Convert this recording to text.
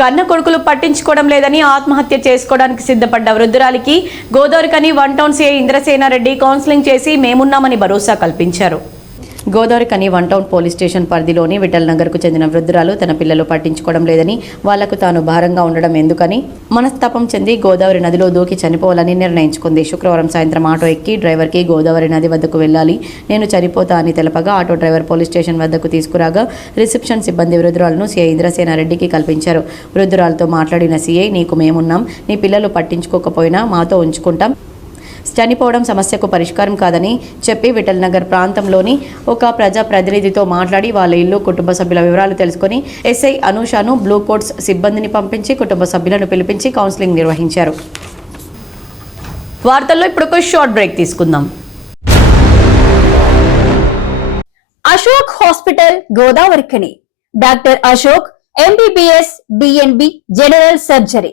కన్న కొడుకులు పట్టించుకోవడం లేదని ఆత్మహత్య చేసుకోవడానికి సిద్ధపడ్డ వృద్ధురాలికి Godavarikhani one town CI Indrasenareddy counselling చేసి మేమున్నామని భరోసా కల్పించారు. Godavarikhani one town police station పరిధిలోని విఠల్ నగర్కు చెందిన వృద్ధురాలు తన పిల్లలు పట్టించుకోవడం లేదని వాళ్ళకు తాను భారంగా ఉండడం ఎందుకని? మనస్తాపం చెంది గోదావరి నదిలో దూకి చనిపోవాలని నిర్ణయించుకుంది. శుక్రవారం సాయంత్రం ఆటో ఎక్కి డ్రైవర్కి గోదావరి నది వద్దకు వెళ్ళాలి. నేను చనిపోతా అని తెలపగా ఆటో డ్రైవర్ పోలీస్ స్టేషన్ వద్దకు తీసుకురాగా రిసెప్షన్ సిబ్బంది వృద్ధురాలను సీఐ ఇంద్రసేనారెడ్డికి కల్పించారు. వృద్ధురాలతో మాట్లాడిన సీఐ నీకు మేమున్నాం. నీ పిల్లలు పట్టించుకోకపోయినా మాతో ఉంచుకుంటాం. చనిపోవడం సమస్యకు పరిష్కారం కాదని చెప్పి విఠల్ నగర్ ప్రాంతంలోని ఒక ప్రజా ప్రతినిధితో మాట్లాడి వాళ్ళ ఇల్లు కుటుంబ సభ్యుల వివరాలు తెలుసుకొని ఎస్ఐ అనూషాను బ్లూ కోట్స్ సిబ్బందిని పంపించి కుటుంబ సభ్యులను పిలిపించి కౌన్సిలింగ్ నిర్వహించారు. వార్తల్లో ఇప్పుడు ఒక షార్ట్ బ్రేక్ తీసుకుందాం. Ashok hospital Godavarikhani. Doctor Ashok MBBS DNB general surgery.